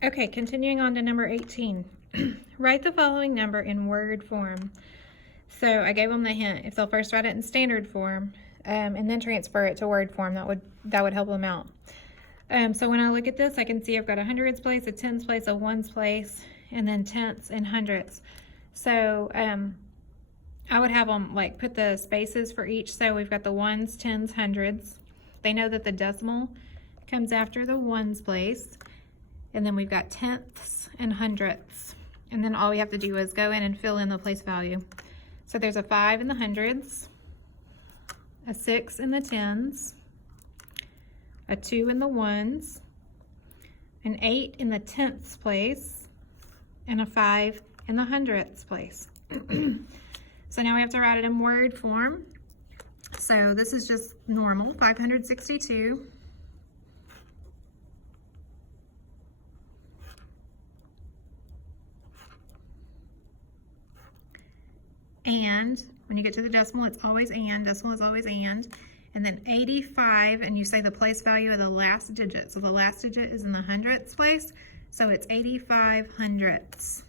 Okay, continuing on to number 18. Write the following number in word form. So I gave them the hint. If they'll first write it in standard form and then transfer it to word form, that would help them out. So when I look at this, I can see I've got a hundreds place, a tens place, a ones place, and then tenths and hundredths. So I would have them like put the spaces for each. So we've got the ones, tens, hundreds. They know that the decimal comes after the ones place. And then we've got tenths and hundredths. And then all we have to do is go in and fill in the place value. So there's a 5 in the hundreds, a 6 in the tens, a 2 in the ones, an 8 in the tenths place, and a 5 in the hundredths place. So now we have to write it in word form. So this is just normal, 562. And when you get to the decimal, it's always and. Decimal is always and. And then 85, and you say the place value of the last digit. So the last digit is in the hundredths place. So it's 85 hundredths.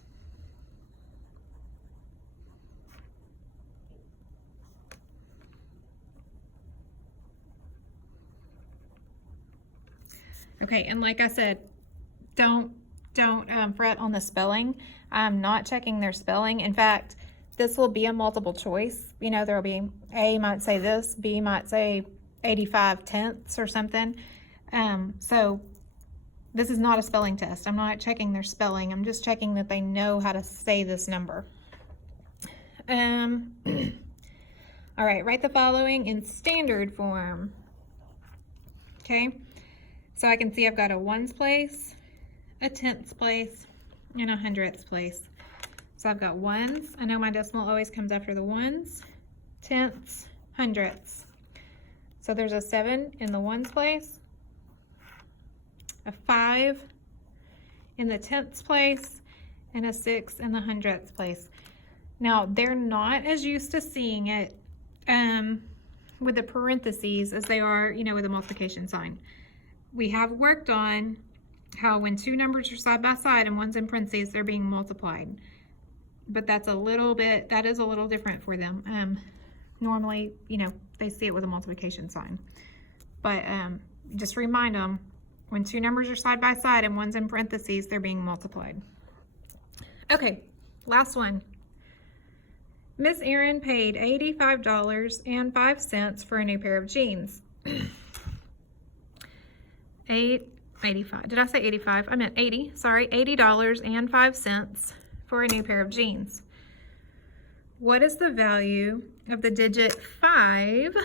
Okay, and like I said, don't fret on the spelling. I'm not checking their spelling. In fact, this will be a multiple choice. You know, there'll be A might say this, B might say 85 tenths or something. So this is not a spelling test. I'm not checking their spelling. I'm just checking that they know how to say this number. All right, write the following in standard form. Okay, so I can see I've got a ones place, a tenths place, and a hundredths place. So I've got ones. I know my decimal always comes after the ones, tenths, hundredths. So there's a 7 in the ones place, a 5 in the tenths place, and a 6 in the hundredths place. Now they're not as used to seeing it with the parentheses as they are, you know, with the multiplication sign. We have worked on how when two numbers are side by side and one's in parentheses, they're being multiplied. But that is a little different for them. Normally, you know, they see it with a multiplication sign. But just remind them, when two numbers are side by side and one's in parentheses, they're being multiplied. Okay, last one. Miss Erin paid $85.05 for a new pair of jeans. 85. Did I say 85? I meant 80. Sorry, $80.05 for a new pair of jeans. What is the value of the digit 5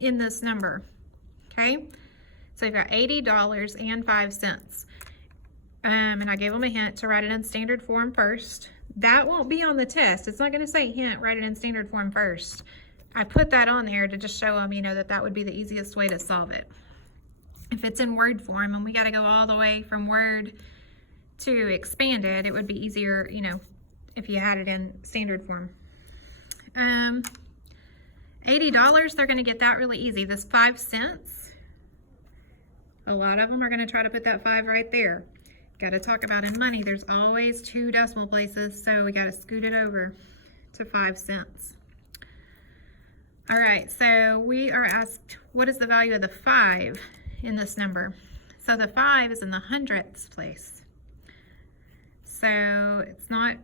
in this number? Okay, so you've got $80.05. And I gave them a hint to write it in standard form first. That won't be on the test. It's not going to say hint, write it in standard form first. I put that on there to just show them, you know, that would be the easiest way to solve it. If it's in word form and we got to go all the way from word to expanded, it would be easier, you know, if you had it in standard form. $80, they're going to get that really easy. This 5 cents, a lot of them are going to try to put that 5 right there. Got to talk about in money, there's always 2 decimal places, so we got to scoot it over to 5 cents. All right, so we are asked, what is the value of the 5 in this number? So the 5 is in the hundredths place. So it's not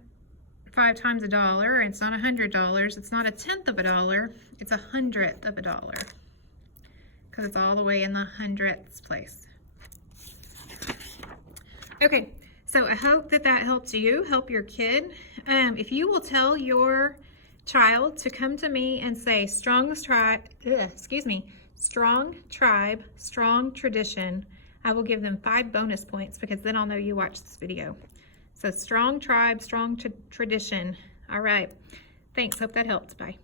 5 times $1, it's not $100, it's not a tenth of $1, it's a hundredth of $1, because it's all the way in the hundredths place. Okay, so I hope that helps you, help your kid. If you will tell your child to come to me and say strong tribe, strong tradition, I will give them 5 bonus points, because then I'll know you watched this video. So strong tribe, strong tradition. All right, thanks, hope that helped, bye.